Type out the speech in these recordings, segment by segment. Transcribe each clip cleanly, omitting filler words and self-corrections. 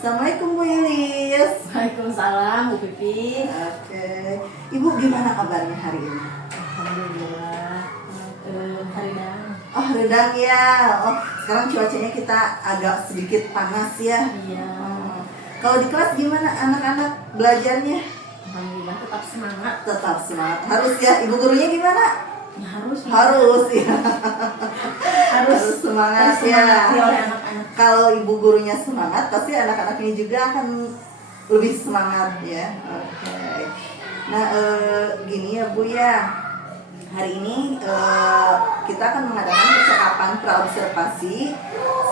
Assalamualaikum Bu Ilis. Waalaikumsalam Bu Pipi. Oke, Ibu gimana kabarnya hari ini? Alhamdulillah. Redang. Oh redang ya. Oh sekarang cuacanya kita agak sedikit panas ya. Iya. Kalau di kelas gimana anak-anak belajarnya? Alhamdulillah tetap semangat. Tetap semangat. Harus ya. Ibu gurunya gimana? Ya, harus. Harus ya. Harus semangat ya. Disemangati oleh anak-anak. Kalau ibu gurunya semangat, pasti anak-anaknya juga akan lebih semangat ya. Oke. Nah, gini ya Bu ya. Hari ini kita akan mengadakan percakapan praobservasi.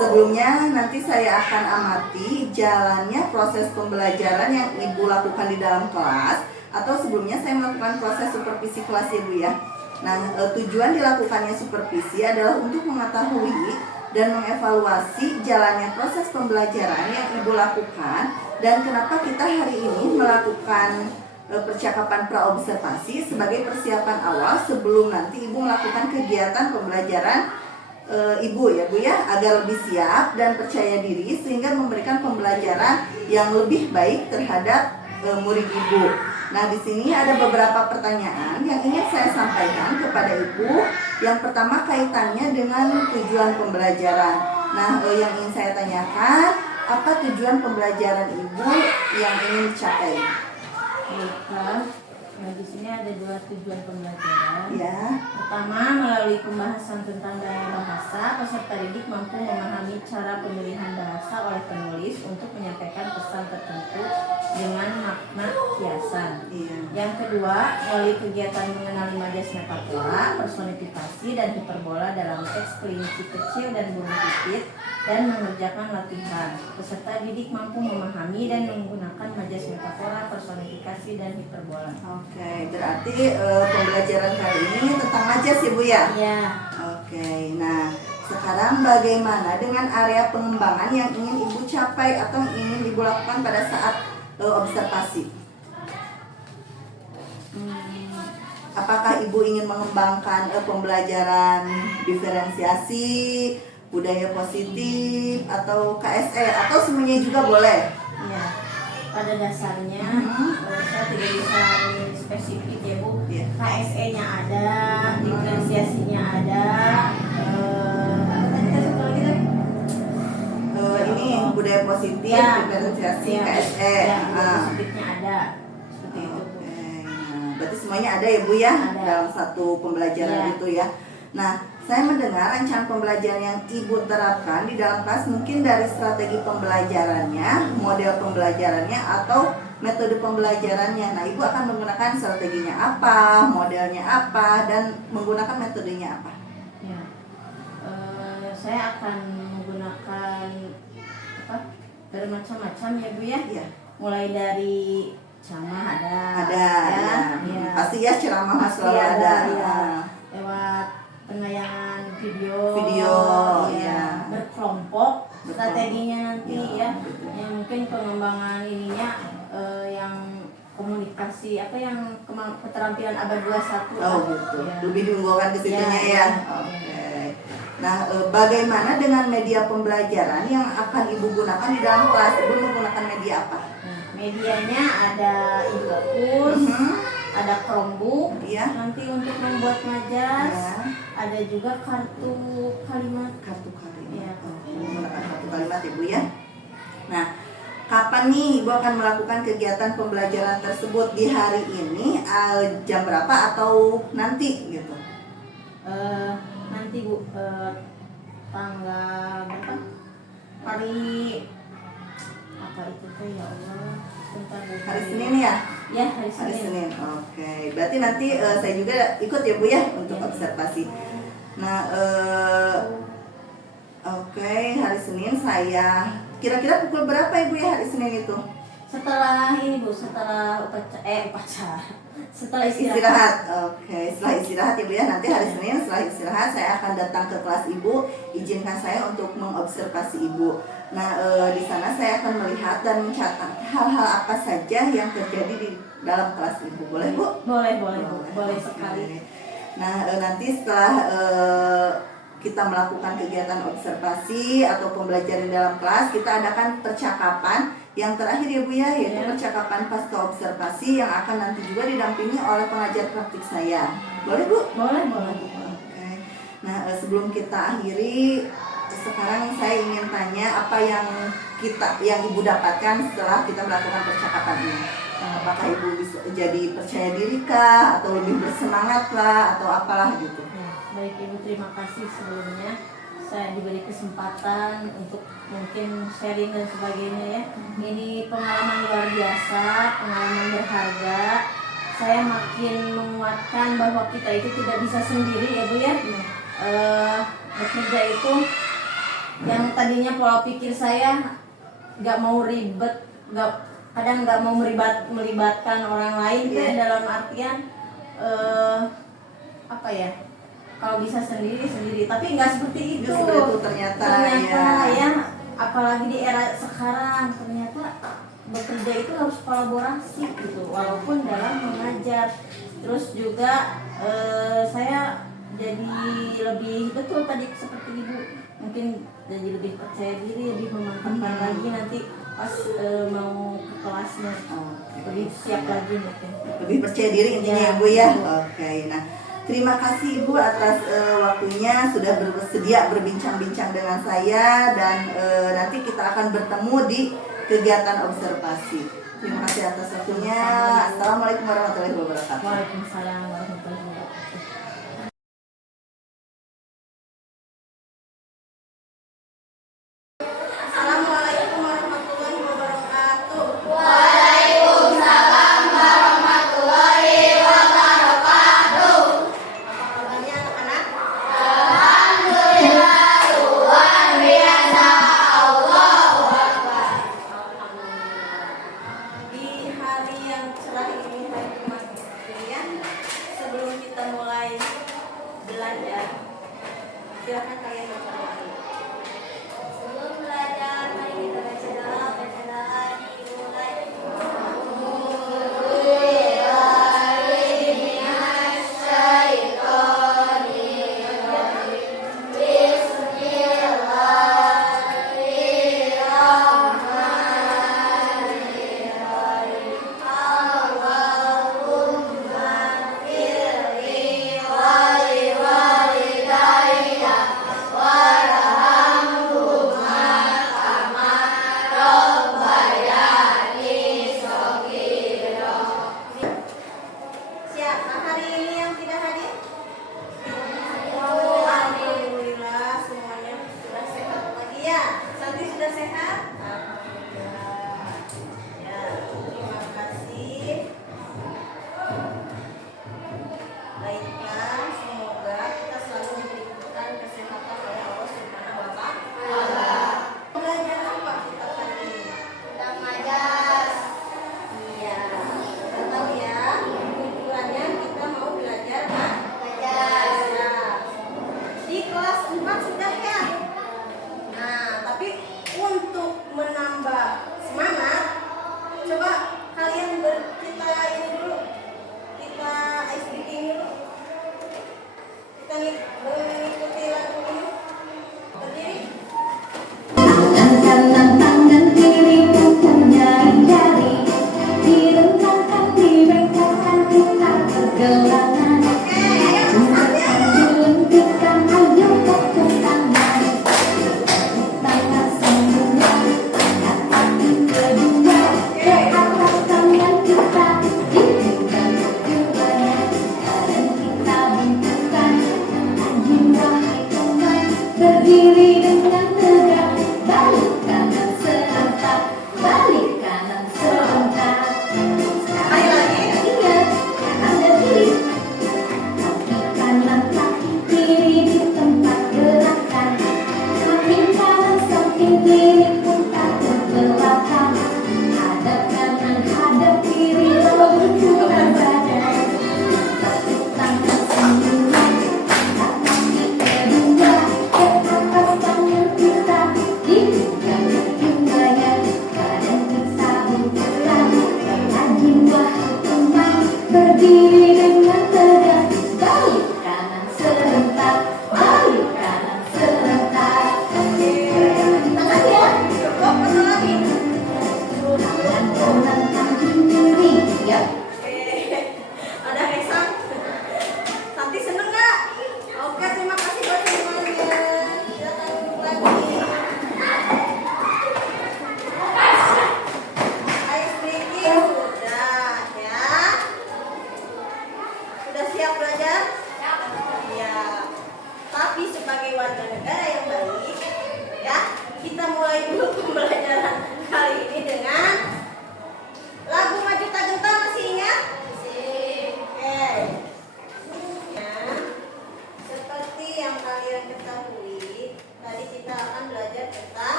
Sebelumnya nanti saya akan amati jalannya proses pembelajaran yang Ibu lakukan di dalam kelas, atau sebelumnya saya melakukan proses supervisi kelas ya Bu ya. Nah, tujuan dilakukannya supervisi adalah untuk mengetahui dan mengevaluasi jalannya proses pembelajaran yang Ibu lakukan dan kenapa kita hari ini melakukan percakapan praobservasi sebagai persiapan awal sebelum nanti Ibu melakukan kegiatan pembelajaran Ibu ya Bu ya, agar lebih siap dan percaya diri sehingga memberikan pembelajaran yang lebih baik terhadap murid Ibu. Nah, di sini ada beberapa pertanyaan yang ingin saya sampaikan kepada Ibu. Yang pertama kaitannya dengan tujuan pembelajaran. Nah, yang ingin saya tanyakan, apa tujuan pembelajaran Ibu yang ingin dicapai? Baiklah. Nah, di sini ada 2 tujuan pembelajaran. Ya. Pertama, melalui pembahasan tentang gaya bahasa, peserta didik mampu memahami cara pemilihan bahasa oleh penulis untuk menyampaikan pesan tertentu dengan makna kiasan. Iya. Yang kedua, melalui kegiatan mengenali majas metafora, personifikasi dan hiperbola dalam teks kelinci kecil dan burung pipit dan mengerjakan latihan. Peserta didik mampu memahami dan menggunakan majas metafora, personifikasi dan hiperbola. Oke, berarti pembelajaran kali ini tentang majas ya Bu ya? Ya. Oke, nah sekarang bagaimana dengan area pengembangan yang ingin Ibu capai atau yang ingin Ibu lakukan pada saat observasi? Apakah Ibu ingin mengembangkan pembelajaran diferensiasi, budaya positif, atau KSE, atau semuanya juga boleh? Ya. Pada dasarnya saya tidak bisa spesifik ya Bu. Iya. KSE-nya ada, diferensiasinya ada. Apa tadi satu lagi tadi? Ini budaya positif, Ya, diferensiasi, ya, KSE. ya, positifnya ada. Seperti itu. Oke, nah, berarti semuanya ada ya Bu ya Ada. dalam satu pembelajaran Ya. itu ya. Nah, saya mendengar rancangan pembelajaran yang Ibu terapkan di dalam kelas mungkin dari strategi pembelajarannya, model pembelajarannya, atau metode pembelajarannya. Nah, Ibu akan menggunakan strateginya apa, modelnya apa, dan menggunakan metodenya apa? Ya. Saya akan menggunakan bermacam-macam ya Bu ya. Iya. Mulai dari ceramah ada Ya. ya. Pasti ya ceramah Pasti selalu ada. ya. Ah. Lewat penayangan video, ya. berkelompok strateginya nanti Ya, ya, betul. yang mungkin pengembangan ininya yang komunikasi apa yang keterampilan abad 21. Oh gitu, Ya. lebih diunggulkan ke situnya Ya, ya. ya. Oke. Nah, bagaimana dengan media pembelajaran yang akan Ibu gunakan di dalam kelas? Ibu menggunakan media apa? Nah, medianya ada Infocus, ada Chromebook, Iya. nanti untuk membuat majas, Ya. ada juga kartu kalimat. Kartu kalimat. Iya. Menggunakan kartu kalimat Ibu ya. Nah, kapan nih Ibu akan melakukan kegiatan pembelajaran tersebut, di hari ini, jam berapa atau nanti gitu? Nanti Bu, tanggal berapa? Hari apa itu teh ya Allah? Bentar, Bu. Hari Senin ya? Ya, hari Hari Senin. Senin. Oke. Berarti nanti saya juga ikut ya Bu ya untuk observasi. Nah, oke, hari Senin saya kira-kira pukul berapa Ibu ya hari Senin itu? Setelah ini Bu, setelah upacara. Setelah Istirahat. Oke, setelah istirahat Ibu ya. Nanti hari Senin setelah istirahat saya akan datang ke kelas Ibu. Izinkan saya untuk mengobservasi Ibu. Nah, di sana saya akan melihat dan mencatat hal-hal apa saja yang terjadi di dalam kelas Ibu. Boleh Bu? Boleh Bu. Boleh sekali. Nah, nanti setelah kita melakukan kegiatan observasi atau pembelajaran dalam kelas, kita adakan percakapan yang terakhir ya Bu ya, yaitu percakapan pasca observasi yang akan nanti juga didampingi oleh pengajar praktik saya. Boleh Bu? Boleh. Oke. Nah, sebelum kita akhiri, sekarang saya ingin tanya apa yang Ibu dapatkan setelah kita melakukan percakapan ini. Apakah Ibu bisa jadi percaya diri kah, atau lebih bersemangat lah, atau apalah gitu? Baik Ibu, terima kasih sebelumnya saya diberi kesempatan untuk mungkin sharing dan sebagainya ya. Ini pengalaman luar biasa, pengalaman berharga. Saya makin menguatkan bahwa kita itu tidak bisa sendiri ya Bu ya. Bekerja itu yang tadinya pola pikir saya nggak mau ribet, kadang nggak mau melibatkan orang lain kan, dalam artian apa ya, kalau bisa sendiri, tapi nggak seperti itu. Ternyata ya, apalagi di era sekarang ternyata bekerja itu harus kolaborasi gitu, walaupun dalam mengajar. Terus juga saya jadi lebih betul tadi seperti Ibu, mungkin jadi lebih percaya diri, lebih memantapkan lagi nanti pas mau ke kelasnya, lebih siap lagi mungkin. Lebih percaya diri intinya ya Bu ya. Oke, nah terima kasih Ibu atas waktunya, sudah bersedia berbincang-bincang dengan saya, dan nanti kita akan bertemu di kegiatan observasi. Terima kasih atas waktunya. Assalamualaikum warahmatullahi wabarakatuh. Waalaikumsalam warahmatullahi wabarakatuh. Assalamualaikum warahmatullahi wabarakatuh. Waalaikumsalam warahmatullahi wabarakatuh. Apa kabarnya anak-anak? Alhamdulillah, luar biasa. Allahu Akbar. Di hari yang cerah ini, hari Jumat ya, sebelum kita mulai belajar, silakan kalian baca doa. Sebelum belajar, mari kita baca doa. Bacaan dimulai. Siapa hari ini yang tidak hadir? Oh, alhamdulillah semuanya sudah sehat lagi ya. Santi sudah sehat? Alhamdulillah. Ya, terima kasih. Baiklah, semoga kita selalu diberikan kesehatan oleh Allah Subhanahu wa Ta'ala. Belajar apa kita hari ini? Tentang majas. Iya, kita tahu ya. Tujuannya kita mau belajar Majas. di kelas 4 sudah ya. Nah, tapi untuk menambah semangat, coba kalian kita ini dulu, kita ice breaking dulu. Kita mengikuti lagu ini. Berdiri. Tangan kanan tangan kiri mempunyai jari, direntangkan dibengkokkan kita pergelangan. Dilentikan ayo tepuk tangan, tangan semula, kaki kedua ke atas tangan kita, dibuka keduanya, dan kita bentukkan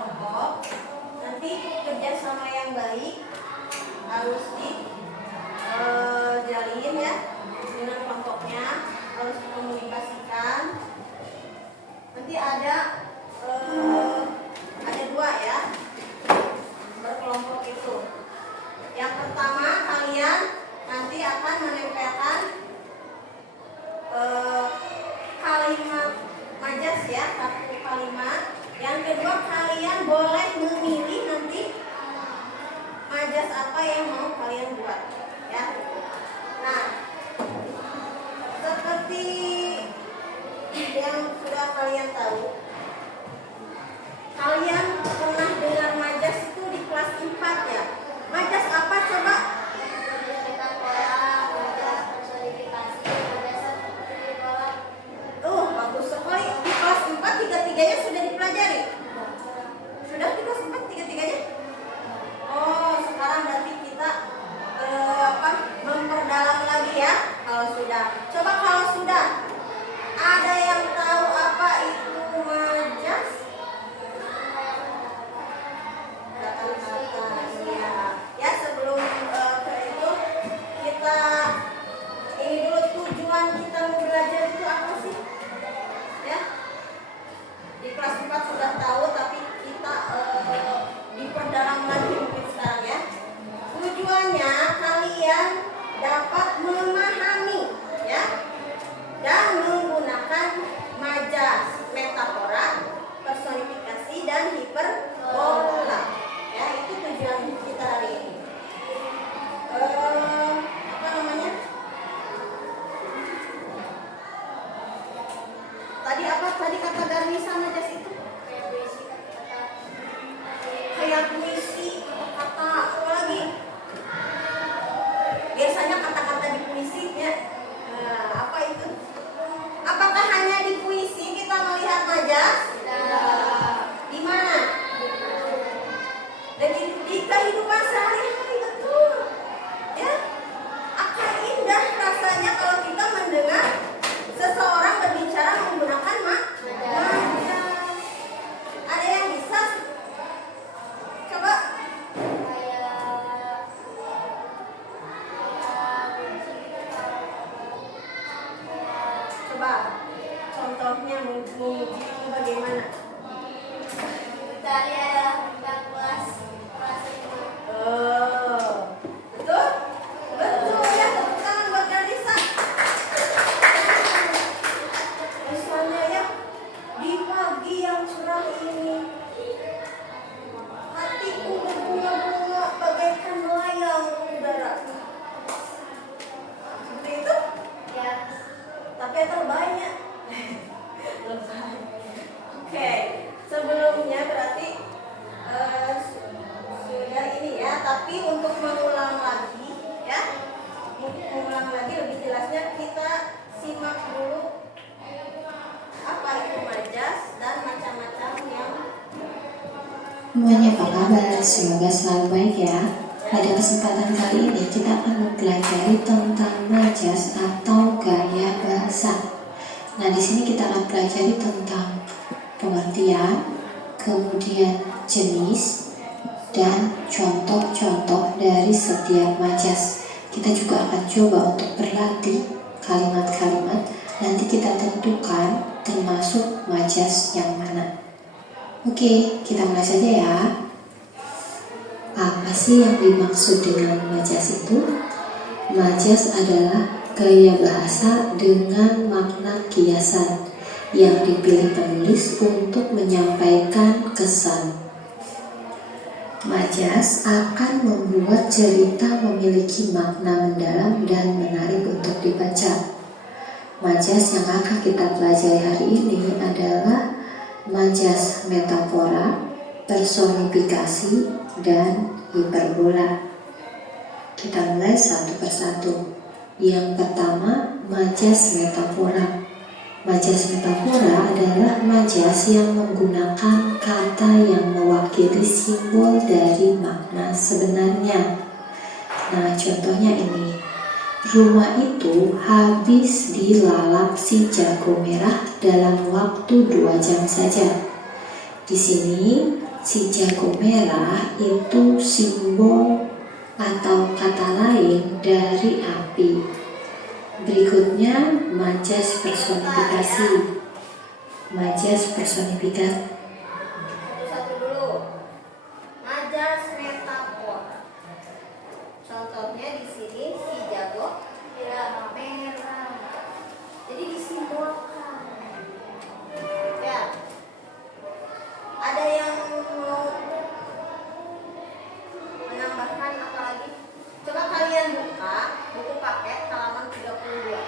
kelompok, nanti kerjasama yang baik harus dijalin ya dengan kelompoknya, harus dikomunikasikan. Nanti ada dua ya berkelompok itu. Yang pertama, kalian nanti akan menempelkan kalimat majas ya, satu kalimat. Yang kedua, kalian boleh memilih nanti majas apa yang mau kalian buat ya. Nah, seperti yang sudah kalian tahu, kalian pernah dengar majas itu di kelas 4 ya. Majas apa coba? Bagus sekali. Di kelas 4 tiga-tiganya sudah dipelajari? Sudah di kelas 4 tiga-tiganya? Oh, sekarang berarti kita memperdalam lagi ya. Kalau sudah, coba kalau sudah, ada yang tahu apa itu majas? Ya, sebelum ke itu kita ini dulu, tujuan kita mau belajar itu apa sih? Ya, di kelas 4 sudah tahu, tapi kita diperdalam lagi mungkin sekarang ya. Tujuannya kalian dapat memahami ya dan menggunakan majas, metafora, personifikasi dan hiperbola. Ya, itu tujuan kita hari ini. Apa namanya? Tadi apa tadi kata Darmisa majas itu? Kayak puisi, kata apa lagi? Biasanya kata-kata di puisi ya. Apa itu? Apakah hanya di puisi kita melihat majas? Di mana? Dan di kehidupan sehari-hari, betul. Ya, akan indah rasanya kalau kita mendengar seseorang berbicara menggunakan majas. Ada yang bisa? Coba. Coba. Contohnya menguji itu bagaimana? Tadi ada tentang kelas 5. Betul? Betul ya, tepuk tangan buat Darmisa. Misalnya ya, di pagi yang cerah ini, hatiku berbunga-bunga bagaikan melayang udara. Seperti itu? Ya. Tapi terbanyak. Oke, sebelumnya berarti sudah ini ya, tapi untuk mengulang lagi ya, untuk mengulang lagi lebih jelasnya kita simak dulu apa itu majas dan macam-macam yang Semuanya apa kabar? Semoga selalu baik ya. Pada kesempatan kali ini kita akan mempelajari tentang majas atau gaya bahasa. Nah, di sini kita akan pelajari tentang pengertian, kemudian jenis, dan contoh-contoh dari setiap majas. Kita juga akan coba untuk berlatih kalimat-kalimat. Nanti kita tentukan termasuk majas yang mana. Oke, kita mulai saja ya. Apa sih yang dimaksud dengan majas itu? Majas adalah gaya bahasa dengan makna kiasan yang dipilih penulis untuk menyampaikan kesan. Majas akan membuat cerita memiliki makna mendalam dan menarik untuk dibaca. Majas yang akan kita pelajari hari ini adalah majas metafora, personifikasi, dan hiperbola. Kita mulai satu persatu. Yang pertama, majas metafora. Majas metafora adalah majas yang menggunakan kata yang mewakili simbol dari makna sebenarnya. Nah, contohnya ini. Rumah itu habis dilalap si jago merah dalam waktu 2 jam saja. Di sini Si jago merah itu simbol atau kata lain dari api. Berikutnya majas personifikasi. Majas personifikasi. Satu-satu dulu. Majas metafor. Contohnya di sini si jago merah. Jadi disimbolkan. Ya. Ada yang mau menambahkan apa lagi? Coba kalian buka buku paket halaman 32.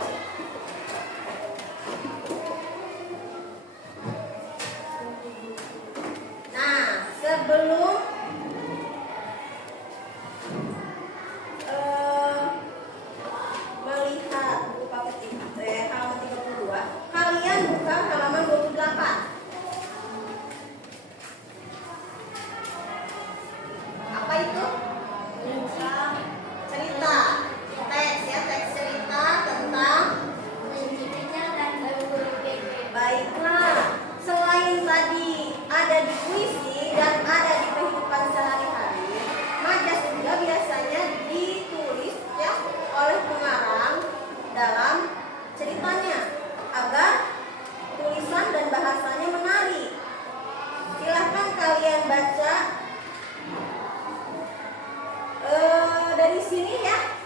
Nah, sebelum melihat buku paket halaman 32, kalian buka halaman 28. Apa itu? Cerita. Teks ya, teks cerita tentang menciptakan dan berpikir. baiklah. Selain tadi ada di puisi dan ada di kehidupan sehari-hari, majas juga biasanya ditulis ya oleh pengarang dalam ceritanya agar tulisan dan bahasanya menarik. Silahkan kalian baca dari sini ya.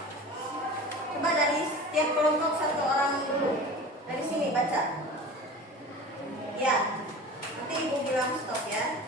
Coba dari setiap kelompok satu orang dulu. Dari sini baca. Ya, nanti ibu bilang stop ya.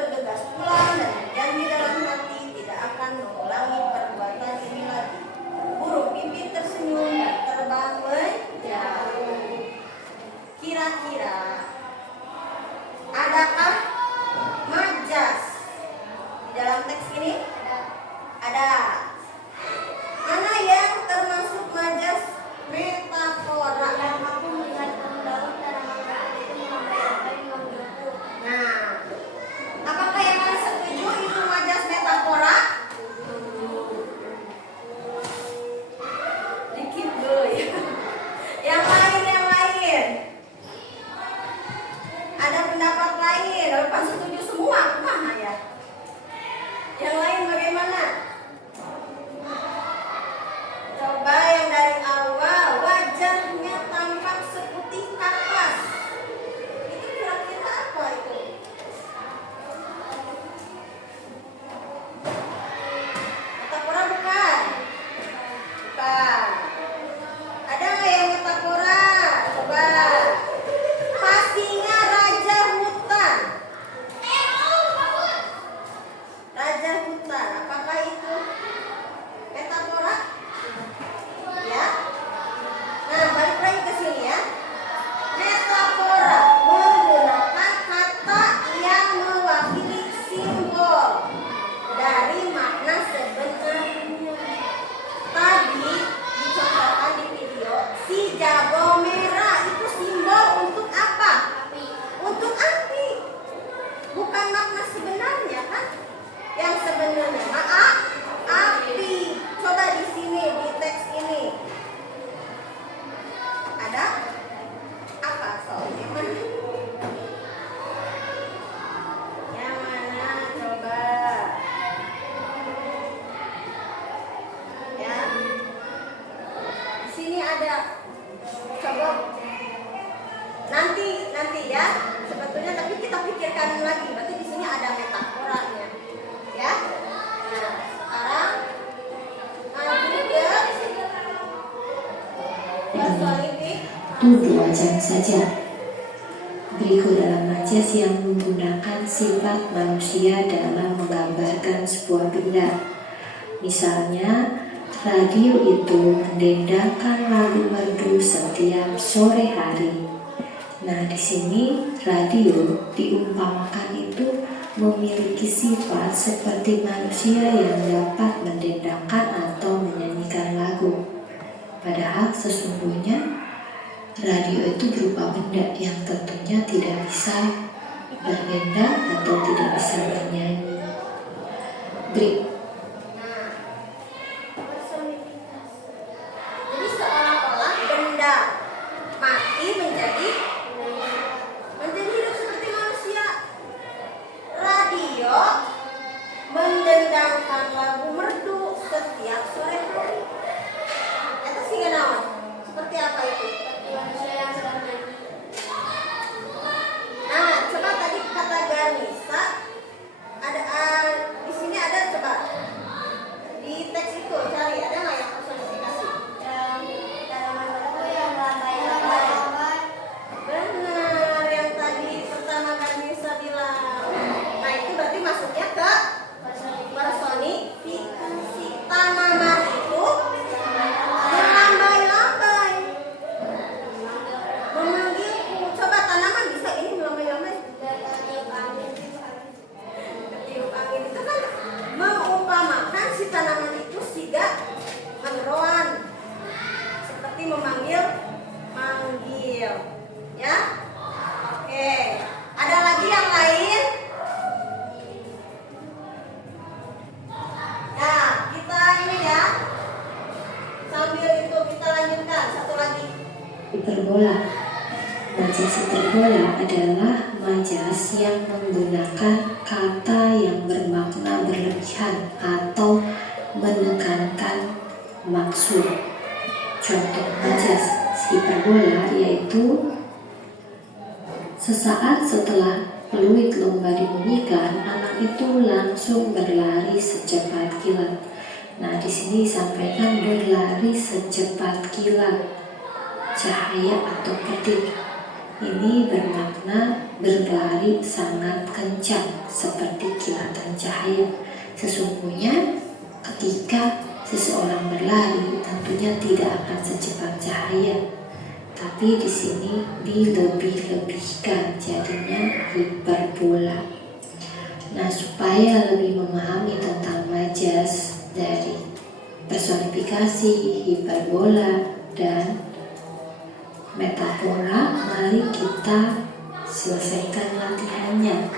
bergegas pulang dan berjanji dalam hati tidak akan mengulangi perbuatan ini lagi. Burung pipit tersenyum dan terbang menjauh. Kira-kira adakah majas di dalam teks ini? Ada. Mana yang termasuk majas metafora? Dan aku melihat daun tanaman itu menggambarkan menggebu. Nah, apakah yang lain setuju itu majas metafora? Dikit dulu ya. Yang lain. Ada pendapat lain? Pas setuju semua, kemana ya? Yang lain bagaimana? Coba yang dari awal, wajahnya tampak seputih kapas. Itu kira-kira apa itu? Metafora bukan? Bukan. Ada nggak yang metafora? Coba. Pastinya raja hutan. Raja hutan, apakah itu metafora? Ya. Nah, balik lagi ke sini ya. Metafora menggunakan kata yang mewakili simbol dari makna sebenarnya. Tadi dicontohkan di video, si jago merah itu simbol untuk apa? Untuk api. Bukan makna sebenarnya kan? Yang sebenarnya maaf, api. Coba di sini di teks ini ada apa soalnya mana? Yang mana coba? Ya, di sini ada. Coba nanti ya. Sebetulnya tapi kita pikirkan lagi. Berarti di sini ada metaforanya. Ya. Nah, sekarang Itu 2 jam saja. Berikut dalam majas yang menggunakan sifat manusia dalam menggambarkan sebuah benda. Misalnya, radio itu mendendangkan lagu merdu setiap sore hari. Nah, di sini radio diumpamakan itu memiliki sifat seperti manusia yang dapat mendendangkan atau menyanyikan lagu. Padahal sesungguhnya radio itu berupa benda yang tentunya tidak bisa berdendang atau tidak bisa bernyanyi. Nah, personifikasi. Jadi seolah-olah benda mati menjadi hidup seperti manusia. Radio mendendangkan lagu merdu setiap sore hari. Itu sih kenalan. Seperti apa itu? Manusia yang sedang nyanyi. Nah, coba tadi kata Ganisa ada di sini ada coba di teks itu cari ada nggak yang personifikasi? Tanaman yang lambai-lambai. Benar, yang tadi pertama Ganisa bilang. Nah itu berarti masuknya ke personifikasi. Tanaman itu melambai-lambai, memanggilku. Coba tanaman bisa ini melambai-lambai. Tiup angin itu kan mengumpamakan si tanaman itu siga menyeruan, seperti memanggil ya. Oke, ada lagi yang lain? Nah, kita ini ya sambil itu kita lanjutkan satu lagi. Hiperbola. Majas hiperbola adalah majas yang menggunakan kata yang bermakna berlebihan atau menekankan maksud. Contoh majas hiperbola yaitu sesaat setelah peluit lomba dibunyikan, anak itu langsung berlari secepat kilat. Nah, di sini disampaikan berlari secepat kilat, cahaya atau petir. Ini bermakna berlari sangat kencang seperti kilatan cahaya. Sesungguhnya ketika seseorang berlari tentunya tidak akan secepat cahaya, tapi di sini dilebih-lebihkan jadinya hiperbola. Nah, supaya lebih memahami tentang majas dari personifikasi, hiperbola, dan metafora, mari kita selesaikan latihannya.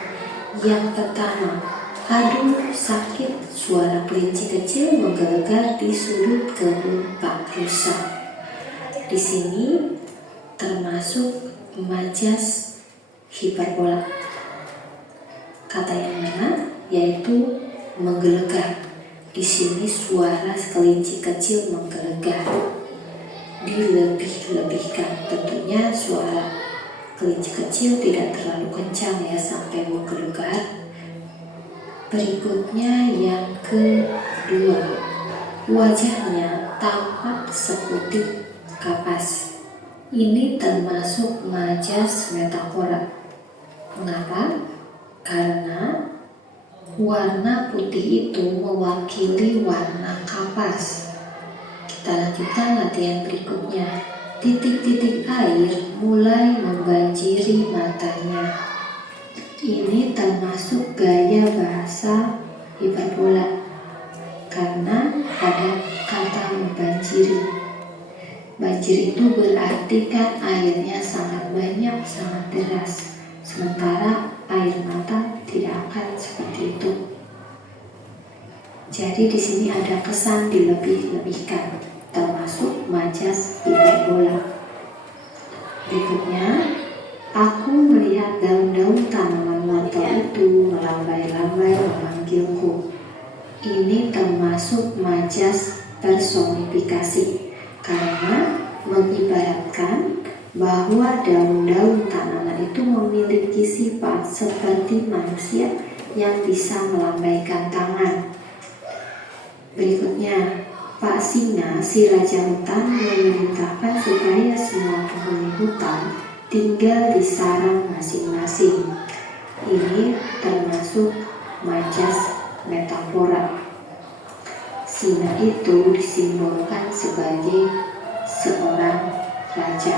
Yang pertama, aduh sakit, suara kelinci kecil menggelegar di sudut kebun Pak Rusak. Di sini termasuk majas hiperbola. Kata yang mana? Yaitu menggelegar. Di sini suara kelinci kecil menggelegar, dilebih-lebihkan. Tentunya suara kelinci kecil tidak terlalu kencang ya sampai menggelegar. Berikutnya yang kedua, wajahnya tampak seputih kapas. Ini termasuk majas metafora. Mengapa? Karena warna putih itu mewakili warna kapas. Kita lanjutkan latihan berikutnya. Titik-titik air mulai membanjiri matanya. Ini termasuk gaya bahasa hiperbola karena ada kata membanjiri. Banjir itu berarti kan airnya sangat banyak, sangat deras. Sementara air mata tidak akan seperti itu. Jadi di sini ada kesan dilebih-lebihkan, termasuk majas hiperbola. Berikutnya, aku melihat daun-daun tanaman wortel itu melambai-lambai memanggilku. Ini termasuk majas personifikasi karena mengibaratkan bahwa daun-daun tanaman itu memiliki sifat seperti manusia yang bisa melambaikan tangan. Berikutnya, Pak Singa, si Raja Hutan, memerintahkan supaya semua penghuni hutan tinggal di sarang masing-masing. Ini termasuk majas metafora. Singa itu disimbolkan sebagai seorang raja.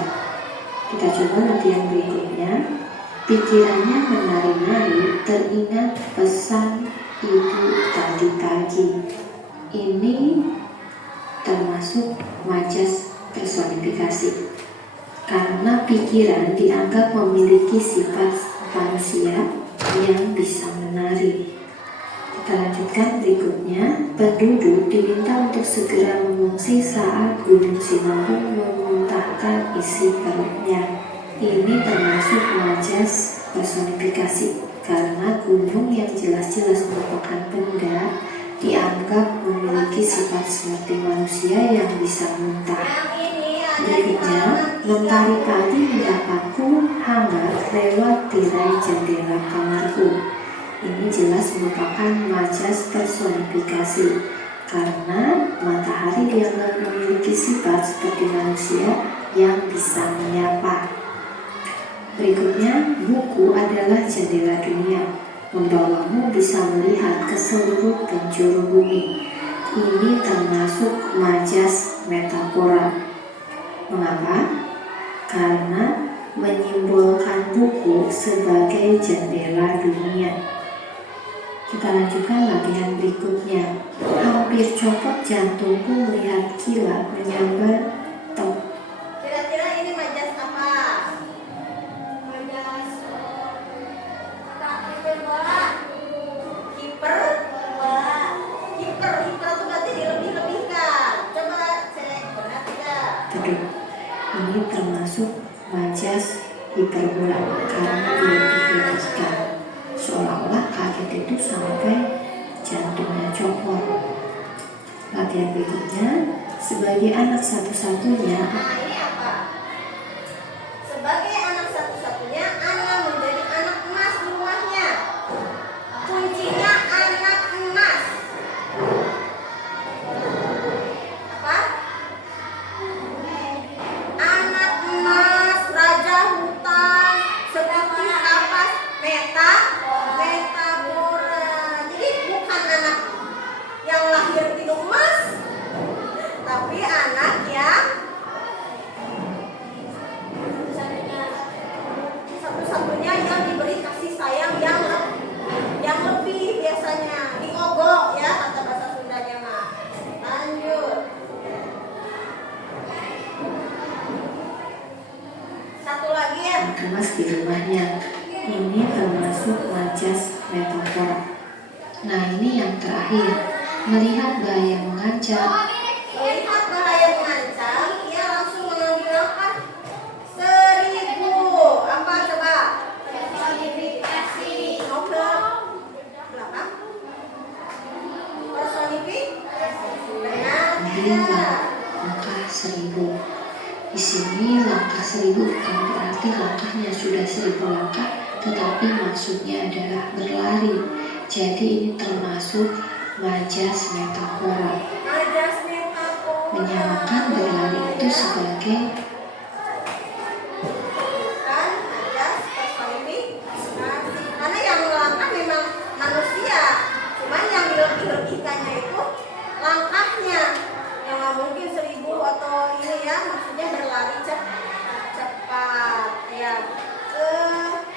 Kita coba latihan berikutnya. Pikirannya menari-nari teringat pesan ibu tadi pagi. Ini termasuk majas personifikasi karena pikiran dianggap memiliki sifat manusia yang bisa menari. Kita lanjutkan berikutnya. Penduduk diminta untuk segera mengungsi saat Gunung Sinabung memuntahkan isi perutnya. Ini termasuk majas personifikasi karena gunung yang jelas-jelas merupakan benda dianggap memiliki sifat seperti manusia yang bisa muntah. Berikutnya, mentari pagi mendapatku hangat lewat tirai jendela kamarku. Ini jelas merupakan majas personifikasi karena matahari dianggap memiliki sifat seperti manusia yang bisa menyapa. Berikutnya, buku adalah jendela dunia, membawamu bisa melihat ke seluruh penjuru bumi. Ini termasuk majas metafora. Mengapa? Karena menyimbolkan buku sebagai jendela dunia. Kita lanjutkan latihan berikutnya. Hampir copot jantungku melihat kilat menyambar top. Kira-kira ini majas apa? Majas tak hiperbola. Hiper? Bola. Hiper itu berarti dilebih-lebihkan. Coba cek, benar tidak? Teduh. Ini termasuk majas hiperbola karena dilebih-lebihkan. Seolah-olah kaget itu sampai jantungnya copot. Latihan berikutnya, sebagai anak satu-satunya, Nah, ini apa? Sebagai anak satu-satunya, Ana menjadi anak emas di rumahnya. Kuncinya anak emas. Apa? Anak emas, raja hutan, seperti apa Nah, ini yang terakhir, melihat bahaya mengancam. Melihat bahaya mengancam, ia langsung mengambil langkah 1000. Apa coba? Personifikasi. Mau ke belakang? Personifikasi. Benar Ambillah tidak? langkah 1000. Di sini langkah 1000 bukan berarti langkahnya sudah 1000 langkah, tetapi maksudnya adalah berlari. Jadi ini termasuk majas metafora. Majas metafora. Menyamakan berlari itu sebagai Bukan majas personifikasi. Karena yang melangkah memang manusia. Cuman yang dilebih-lebihkannya itu langkahnya. Yang nggak mungkin 1000 atau ini ya, maksudnya berlari cepat. Ya.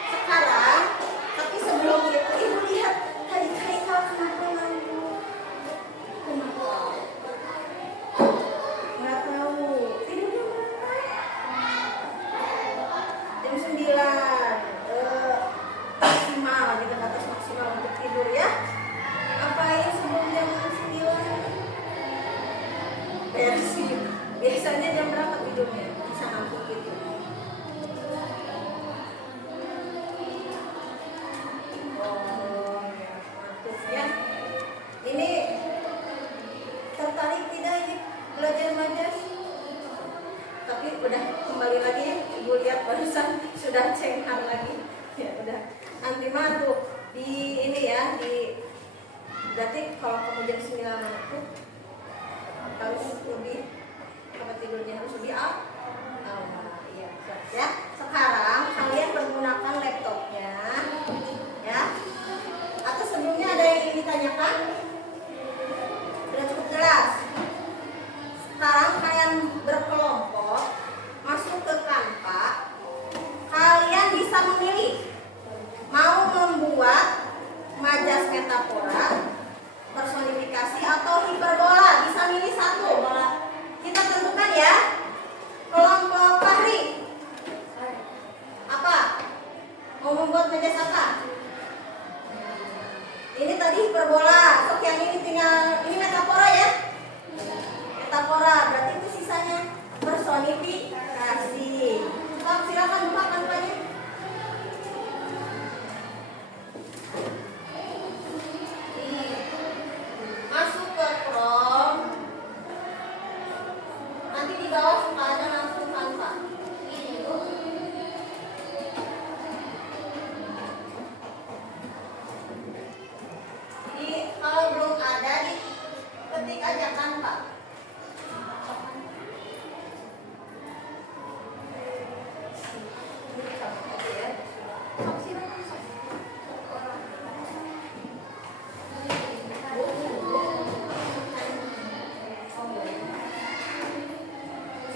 Sekarang, tapi sebelum itu ibu lihat tadi Haikal kenapa ngantuk? Kenapa? Nggak tahu. Tidurnya berapa? Jam 9. Maksimal, kita batas maksimal untuk tidur ya. Ngapain sebelum jam 9? Bersih. Biasanya jam berapa tidurnya? Bisa ngantuk gitu. Oh, ya, ngantuk ya. Ini tertarik tidak ini belajar majas? Tapi udah kembali lagi ya, ibu lihat barusan sudah cenghar lagi. Ya udah. Nanti mah tuh di ini ya, di berarti kalau kamu jam 9 itu harus lebih apa tidurnya harus lebih up. Oh, iya, siap ya. Sekarang kalian menggunakan laptopnya ya. Atau sebelumnya ada yang ingin ditanyakan? Sudah cukup jelas. Sekarang kalian berkelompok masuk ke Canva. Kalian bisa memilih mau membuat majas metafora, personifikasi atau hiperbola. Bisa milih satu. Kita tentukan ya. Kelompok Fahri. Apa? Mau membuat majas apa? Ini tadi hiperbola. Sok yang ini tinggal ini metafora ya. Metafora berarti itu sisanya personifikasi. Sok silakan buka Canva-nya. Masuk ke Chrome. Nanti di bawah suka ada langsung Canva. Ini tuh. Kalau belum ada ketik aja Canva.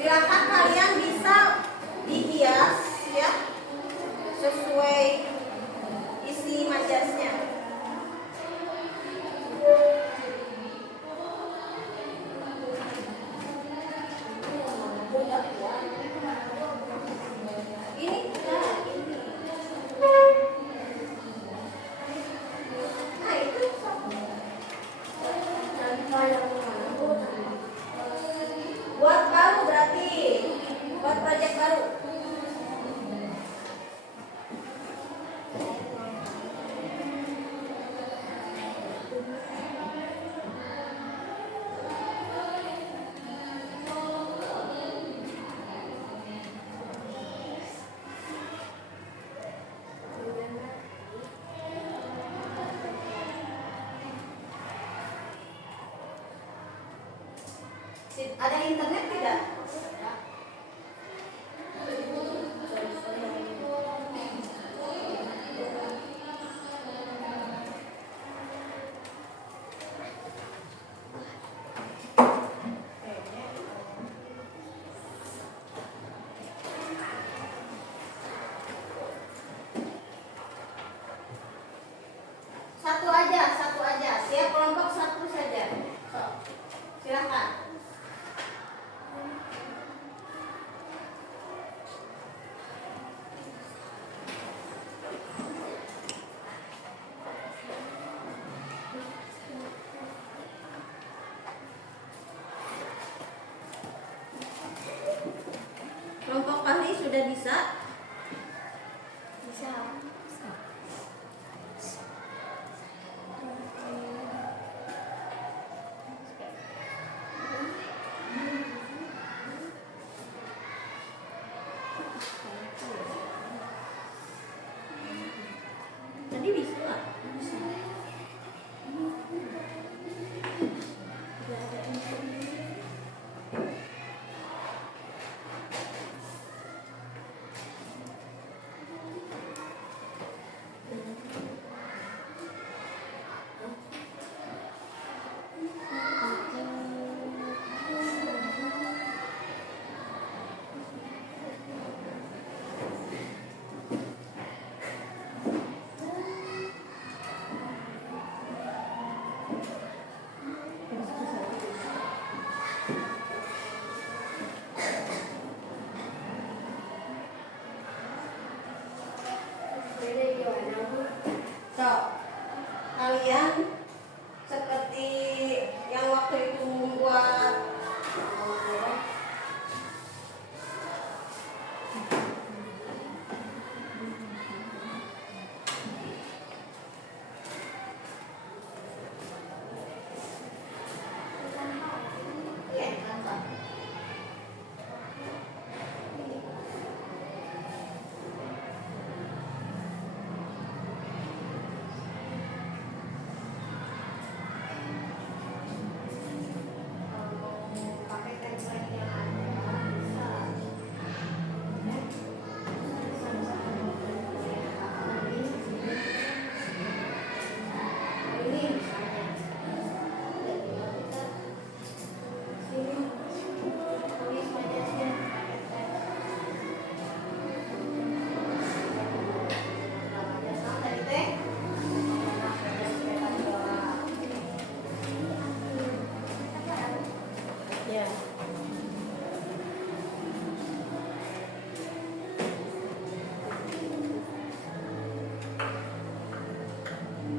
Silakan kalian bisa dihias ya sesuai isi majasnya. Ini nah itu buat baru berarti buat proyek baru. Ada internet tidak? Satu aja. Siap kelompok satu saja. So, silakan. sudah bisa? Bisa. Tadi bisa nggak? Beda gimana, Bu? So, kalian seperti yang waktu itu membuat iya, apa? Pakai template yang ada bisa. Ini misalnya. Sini tulis majasnya pakai majas tadi teh. Ya.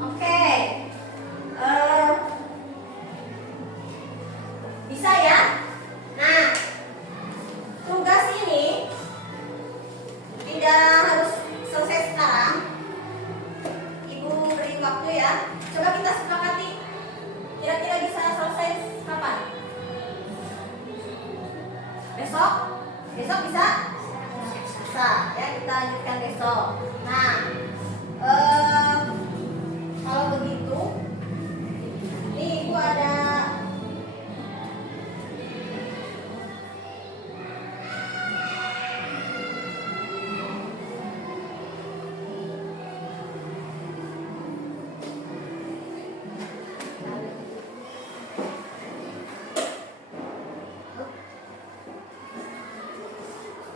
Oke. Bisa ya? Nah, tugas ini tidak harus selesai sekarang. Ibu beri waktu ya. Coba kita sepakati. Kira-kira bisa selesai kapan? Besok? Besok bisa? Bisa. Ya, kita lanjutkan besok. Nah, kalau begitu, ini ibu ada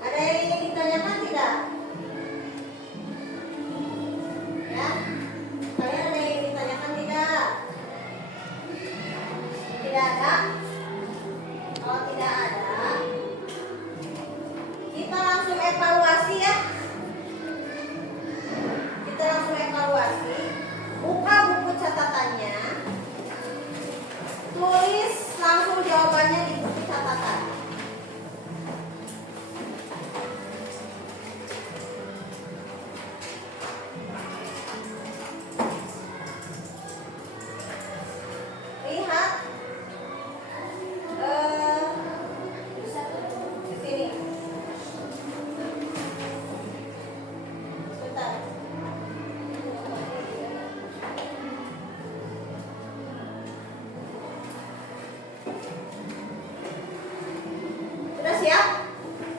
ada yang ingin ditanyakan tidak? Ya, kalian ada yang ingin ditanyakan tidak? Tidak ada? Kalau tidak ada, kita langsung evaluasi ya. Kita langsung evaluasi. Buka buku catatannya. Tulis langsung jawabannya di buku catatan. Lihat di sini. Sebentar. Sudah siap?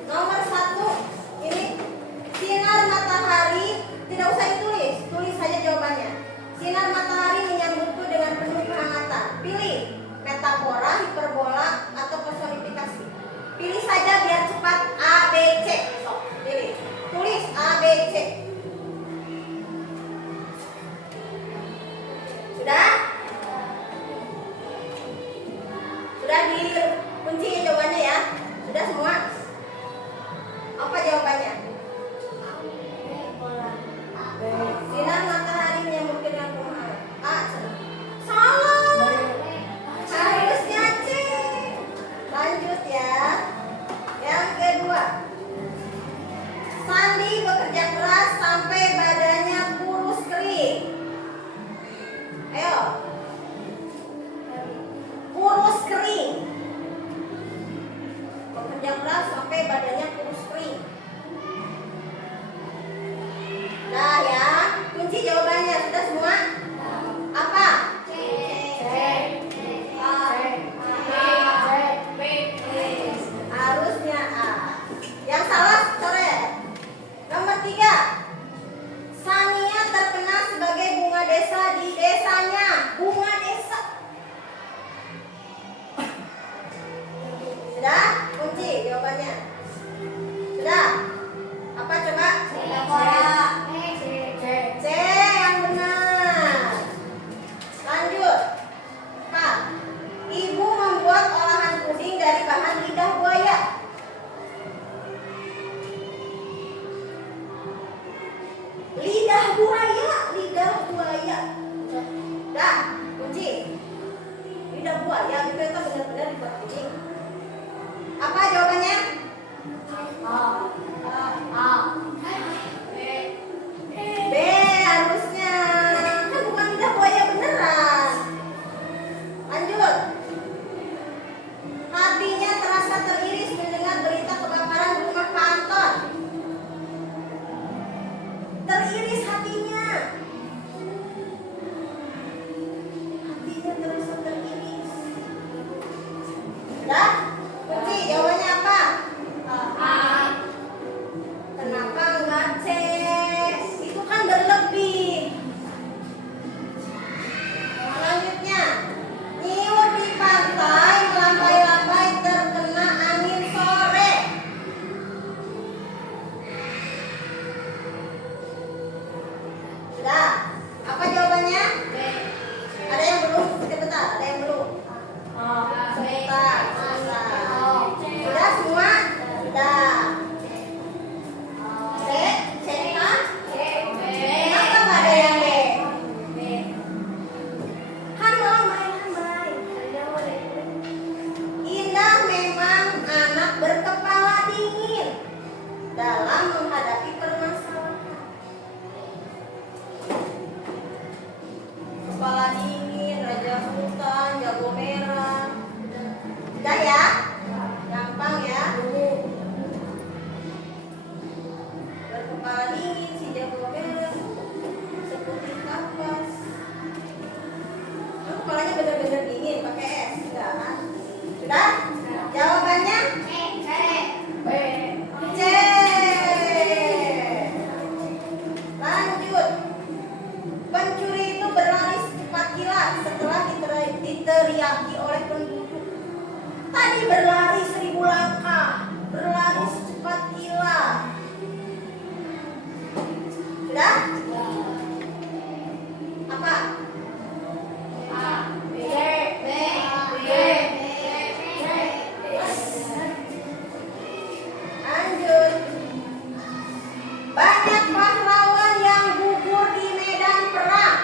Nomor 1 ini sinar matahari, tidak usah ditulis, tulis saja jawabannya. Sinar matahari menyambutku dengan penuh kehangatan. Pilih metafora, hiperbola, atau personifikasi. Pilih saja biar cepat. A, B, C. Sok, pilih. Tulis A, B, C. Sudah? Sudah dikunci jawabannya ya? Sudah semua? Apa jawabannya? Sinar matahari menyambut dengan penuh A. Salah. Harusnya C. Lanjut ya. Yang kedua. lidah buaya itu benar-benar dibuat kuning. Apa jawabannya? B harusnya. Kan bukan lidah buaya beneran. Lanjut. Hatinya terasa teriris mendengar berita kebakaran rumah Pak Anton. Teriris hatinya. Hatinya terasa teriris. Sudah? Kunci jawabannya apa? Kenapa enggak C? Itu kan berlebih. Selanjutnya, nyiur di pantai melambai-lambai terkena angin sore. Sudah? Apa jawabannya? Ada yang belum? Sebentar, ada yang belum? Sebentar. Sudah semua? Sudah. C? C kah? Kenapa nggak ada yang B? Melambai-lambai. Indah memang anak berkepala dingin dalam menghadapi permasalahan. Kepala dingin, raja hutan, jago merah. Udah ya? Gampang ya? Berkepala dingin, si jago merah, seperti kapas. Kepalanya benar-benar dingin, pakai es, enggak kan? Sudah? Jawabannya? C. Lanjut. Pencuri itu berlari secepat kilat setelah diteriaki oleh penduduk. Tadi berlari 1000 langkah, berlari secepat kilat. Sudah? Apa? Lanjut. Banyak pahlawan yang gugur di medan perang.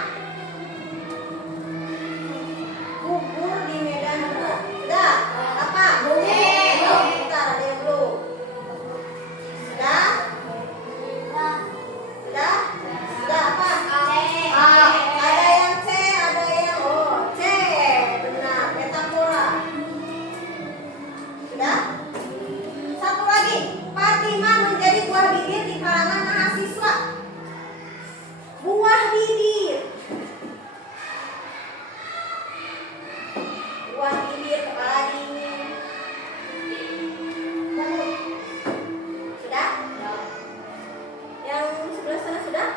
Gugur di medan perang. Sudah? Apa? Bentar, ada yang belum. Sudah? Sudah? Sudah apa? Ada yang C, ada yang C. Benar, metafora. Sudah? Satu lagi, Fatimah menjadi buah bibir di kalangan mahasiswa. Buah bibir. Buah bibir, kepala dingin. Sudah? Yang sebelah sana sudah?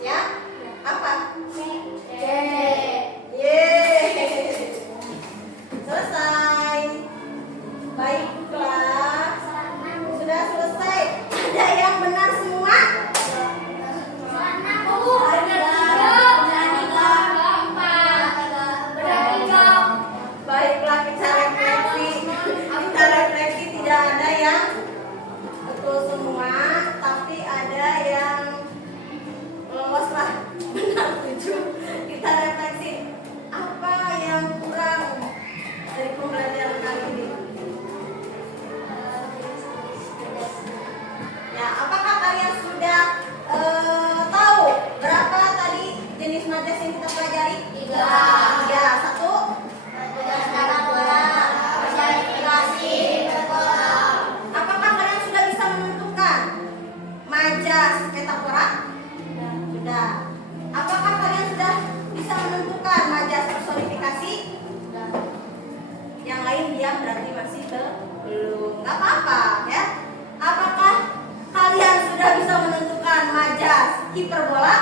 Siap? Apa? Yeay. Selesai. Baiklah. Sudah selesai. Ada yang benar semua? Baiklah, kita refleksi. Kita refleksi, tidak ada yang betul semua, tapi ada yang lolos lah. Benar 7. Kita refleksi. Apa yang kurang dari pembelajaran kali ini? Ya, apakah kalian sudah tahu berapa tadi jenis majas yang kita pelajari? 3. Satu. Apakah kalian sudah bisa menentukan majas metafora? Sudah. Apakah kalian sudah bisa menentukan majas personifikasi? Yang lain diam berarti masih belum. Nggak apa-apa ya. Apakah kalian sudah bisa menentukan majas hiperbola?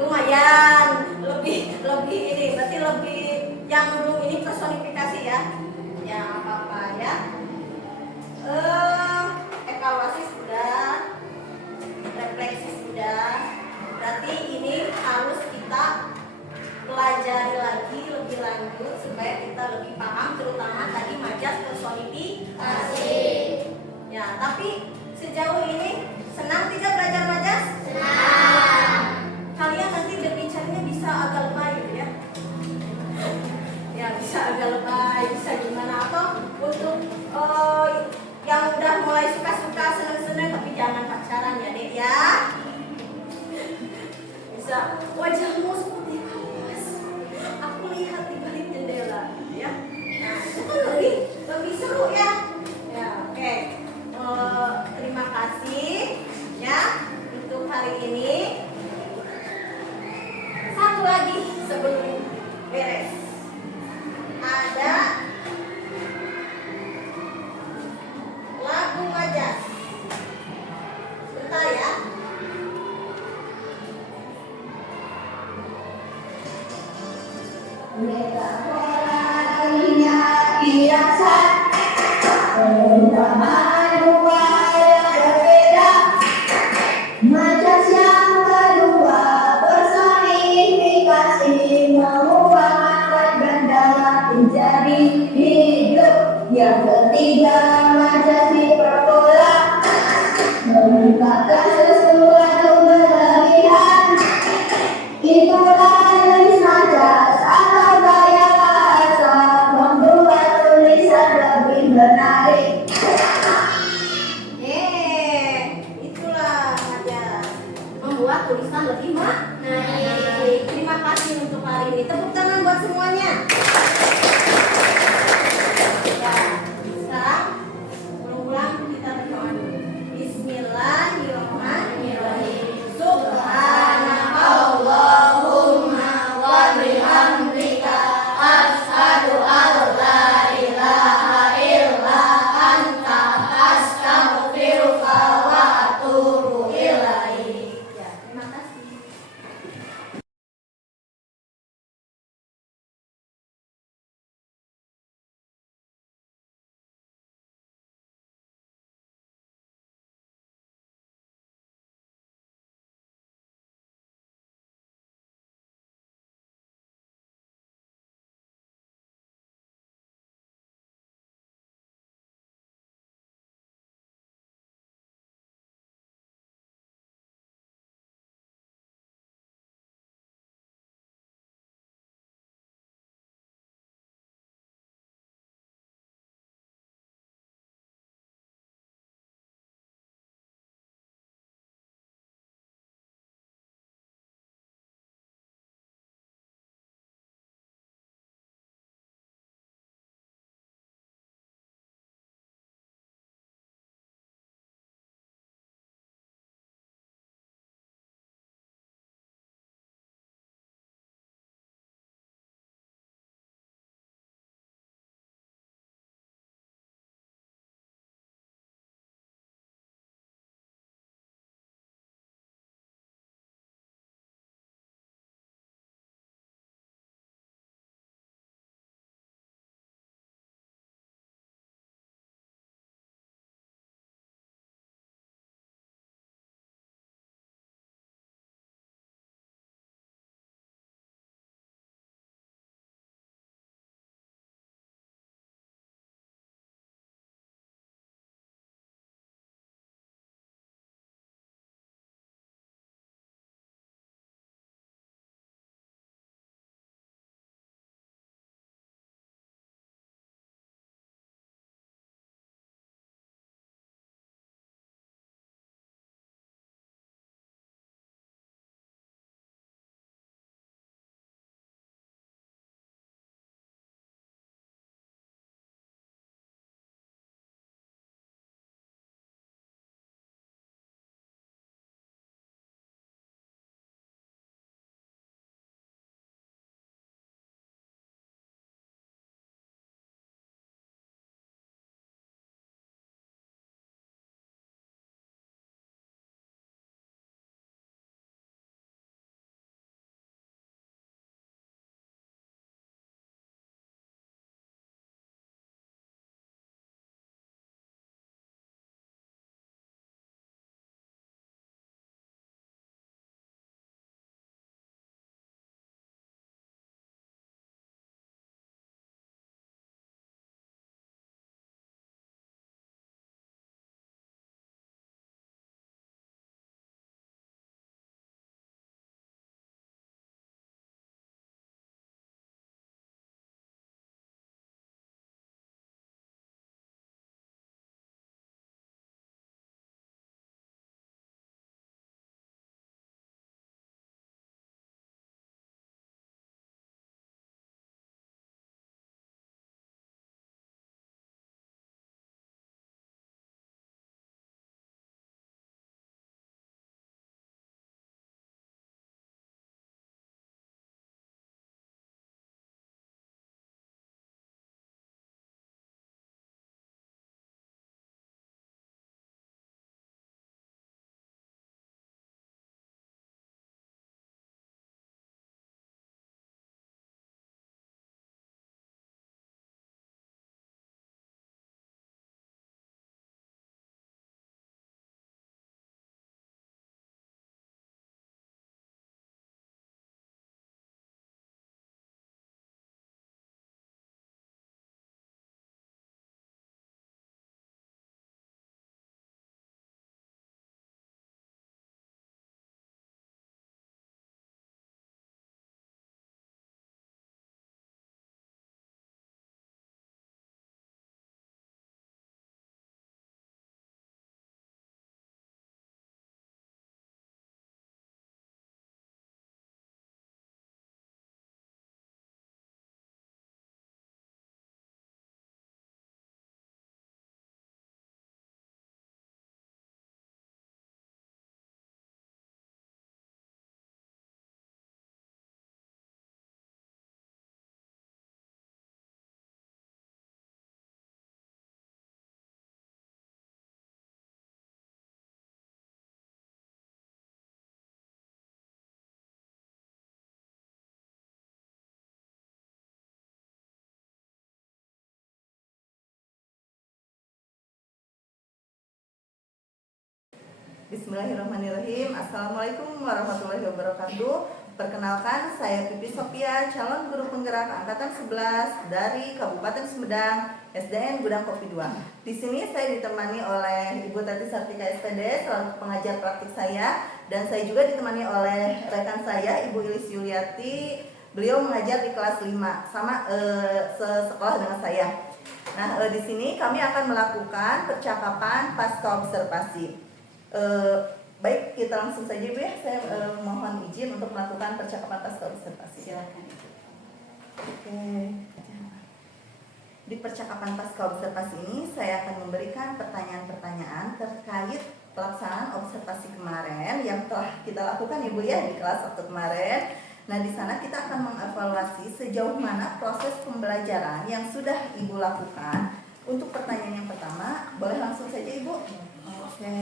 Lumayan, lebih ini berarti lebih yang belum ini personifikasi ya. Ya apa-apa ya. Evaluasi sudah, refleksi sudah. Berarti ini harus kita pelajari lagi lebih lanjut supaya kita lebih paham, terutama tadi majas personifikasi. Ya, tapi sejauh ini senang tidak belajar majas? Senang. Kalian nanti berbicaranya bisa agak lebay gitu ya. Nisa, wajahmu seperti kapas. Aku lihat di balik jendela, ya. Nah, itu kan lebih seru ya. Ya, oke. Terima kasih ya untuk hari ini. Satu lagi sebelum beres. Ada lagu Majas. Bentar ya. Metaforanya biasa, perubahan dua yang berbeda. Majas yang kedua personifikasi, mengubah alat benda menjadi hidup. Yang ketiga, majas hiperbola, mengungkapkan sesuatu berlebihan. Itulah jenis majas atau gaya bahasa, membuat tulisan lebih menarik. Itulah Majas, membuat tulisan lebih menarik. Terima kasih untuk hari ini. Tepuk tangan buat semuanya. Ya, sekarang ulang-ulang kita berdoa dulu. Bismillahirrahmanirrahim. Subhanallahumma wa bihamdika asyhadu an la ilaha illa anta astaghfiruka wa atubu ilaik. Ya, terima kasih. Bismillahirrahmanirrahim. Assalamualaikum warahmatullahi wabarakatuh. Perkenalkan, saya Pipi Sophia, calon guru penggerak angkatan 11 dari Kabupaten Sumedang, SDN Gudang Kopi 2. Di sini saya ditemani oleh Ibu Tati Sartika SPD selaku pengajar praktik saya, dan saya juga ditemani oleh rekan saya Ibu Ilis Yuliati. Beliau mengajar di kelas 5 sama sekolah dengan saya. Nah, di sini kami akan melakukan percakapan pasca observasi. Baik, kita langsung saja Bu ya. Saya mohon izin untuk melakukan percakapan pasca observasi. Silakan. Oke. Di percakapan pasca observasi ini saya akan memberikan pertanyaan-pertanyaan terkait pelaksanaan observasi kemarin yang telah kita lakukan Ibu ya di kelas waktu kemarin. Nah, di sana kita akan mengevaluasi sejauh mana proses pembelajaran yang sudah Ibu lakukan. Untuk pertanyaan yang pertama, boleh langsung saja Ibu? Oke.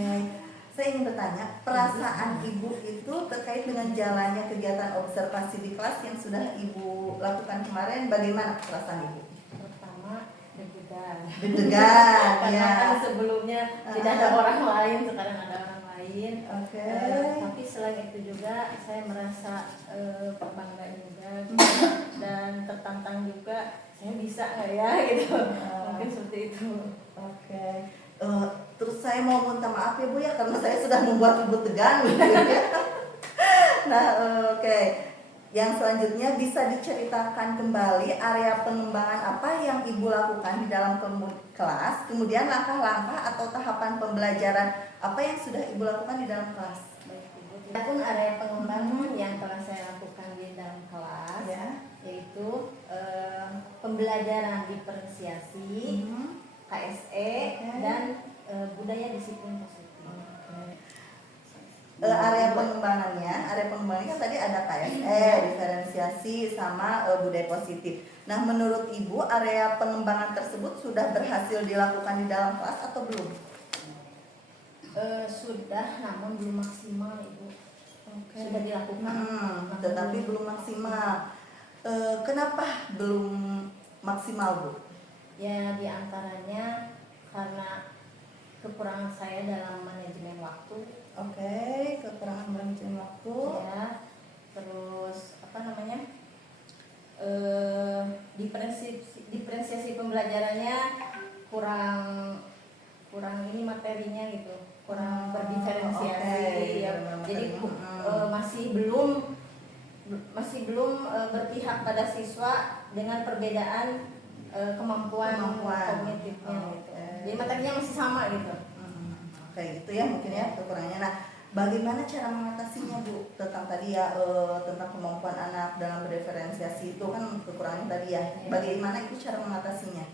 Saya ingin bertanya, perasaan Ibu itu terkait dengan jalannya kegiatan observasi di kelas yang sudah Ibu lakukan kemarin, bagaimana perasaan Ibu? Pertama, deg-degan. Deg-degan, Karena ya. kan sebelumnya tidak ada orang lain, sekarang ada orang lain. Oke. Tapi selain itu juga saya merasa bangga juga dan tertantang juga. Saya bisa nggak ya gitu? Mungkin seperti itu. Oke. Terus saya mau minta maaf ya Bu ya, karena saya sudah membuat Ibu tegang gitu ya. Nah, oke. Yang selanjutnya bisa diceritakan kembali area pengembangan apa yang Ibu lakukan di dalam kelas, kemudian langkah-langkah atau tahapan pembelajaran apa yang sudah Ibu lakukan di dalam kelas. Baik, Ibu. Adapun area pengembangan yang telah saya lakukan di dalam kelas, Ya. yaitu pembelajaran diferensiasi, KSE, dan budaya disiplin positif. Area pengembangannya kan tadi ada KSE, diferensiasi, sama budaya positif. Nah, menurut Ibu area pengembangan tersebut sudah berhasil dilakukan di dalam kelas atau belum? Sudah, namun belum maksimal Ibu. Sudah dilakukan, Tetapi belum maksimal. Kenapa belum maksimal Bu? Ya, diantaranya karena kekurangan saya dalam manajemen waktu. Oke, kekurangan manajemen waktu. Ya, terus diferensiasi pembelajarannya kurang ini materinya gitu, kurang berdiferensiasi. Ya. Jadi masih belum berpihak pada siswa dengan perbedaan kemampuan kognitifnya gitu. Jadi materinya masih sama gitu. Kayak gitu ya mungkin ya kekurangannya. Nah, bagaimana cara mengatasinya Bu? Tentang tadi ya tentang kemampuan anak dalam berdiferensiasi itu kan kekurangan tadi ya. Bagaimana itu cara mengatasinya?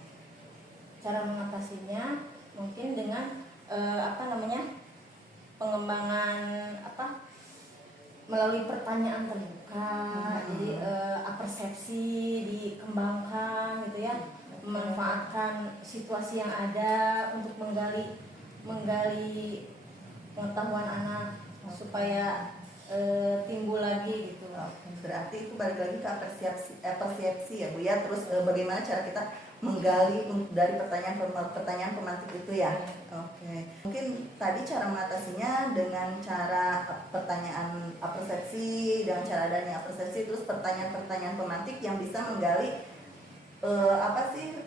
Cara mengatasinya mungkin dengan pengembangan melalui pertanyaan terbuka. Jadi persepsi dikembangkan gitu ya. Memanfaatkan situasi yang ada untuk menggali pengetahuan anak supaya timbul lagi gitu. Berarti itu balik lagi ke persepsi ya Bu ya. Terus bagaimana cara kita menggali dari pertanyaan pemantik itu ya. Oke. Mungkin tadi cara mengatasinya dengan cara pertanyaan persepsi, dengan cara adanya persepsi, terus pertanyaan-pertanyaan pemantik yang bisa menggali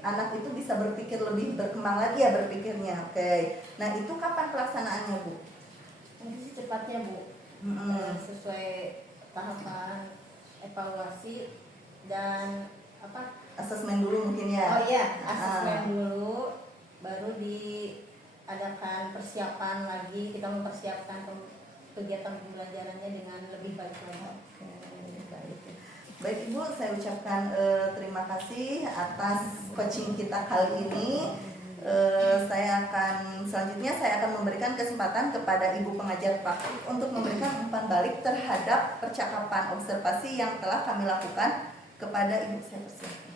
anak itu bisa berpikir lebih berkembang lagi ya berpikirnya. Oke. Nah, itu kapan pelaksanaannya Bu? Mungkin sih cepatnya Bu. Sesuai tahapan evaluasi dan asesmen dulu mungkin ya. Oh iya, asesmen dulu, baru diadakan persiapan lagi. Kita mempersiapkan kegiatan pembelajarannya dengan lebih baik lagi. Baik Ibu, saya ucapkan terima kasih atas coaching kita kali ini. Selanjutnya saya akan memberikan kesempatan kepada Ibu pengajar praktik untuk memberikan umpan balik terhadap percakapan observasi yang telah kami lakukan kepada Ibu. Saya persilakan.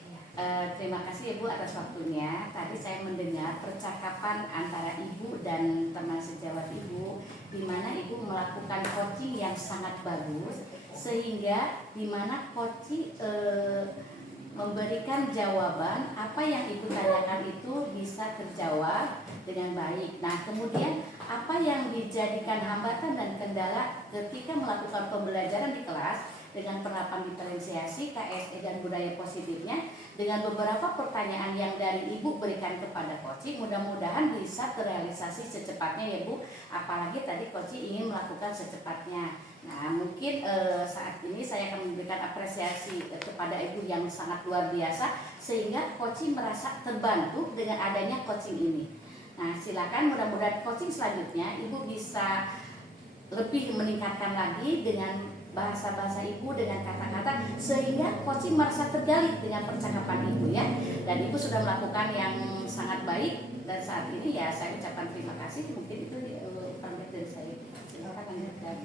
Terima kasih Ibu atas waktunya. Tadi saya mendengar percakapan antara Ibu dan teman sejawat Ibu, di mana Ibu melakukan coaching yang sangat bagus, sehingga di mana coaching memberikan jawaban apa yang Ibu tanyakan itu bisa terjawab dengan baik. Nah, kemudian apa yang dijadikan hambatan dan kendala ketika melakukan pembelajaran di kelas dengan penerapan diferensiasi, KSE dan budaya positifnya, dengan beberapa pertanyaan yang dari Ibu berikan kepada coaching, mudah-mudahan bisa terrealisasi secepatnya ya Bu, apalagi tadi coaching ingin melakukan secepatnya. Nah, mungkin saat ini saya akan memberikan apresiasi kepada Ibu yang sangat luar biasa, sehingga coaching merasa terbantu dengan adanya coaching ini. Nah, silakan, mudah-mudahan coaching selanjutnya Ibu bisa lebih meningkatkan lagi dengan bahasa-bahasa Ibu, dengan kata-kata, sehingga coaching merasa tergali dengan percakapan Ibu ya. Dan Ibu sudah melakukan yang sangat baik, dan saat ini ya saya ucapkan terima kasih. Mungkin itu pamit dari saya. Silakan lanjutkan.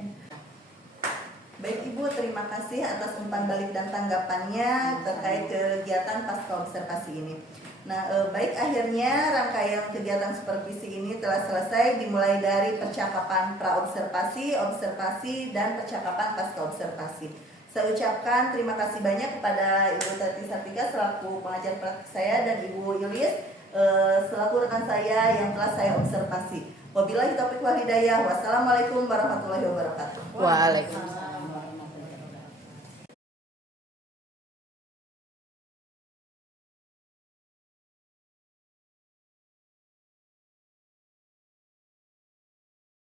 Baik Ibu, terima kasih atas umpan balik dan tanggapannya terkait kegiatan pasca observasi ini. Nah, baik, akhirnya rangkaian kegiatan supervisi ini telah selesai, dimulai dari percakapan pra-observasi, observasi, dan percakapan pasca observasi. Saya ucapkan terima kasih banyak kepada Ibu Tati Sartika selaku pengajar praktik saya dan Ibu Ilis selaku rekan saya yang telah saya observasi. Wabillahi taufiq wal hidayah. Wassalamualaikum warahmatullahi wabarakatuh. Waalaikumsalam.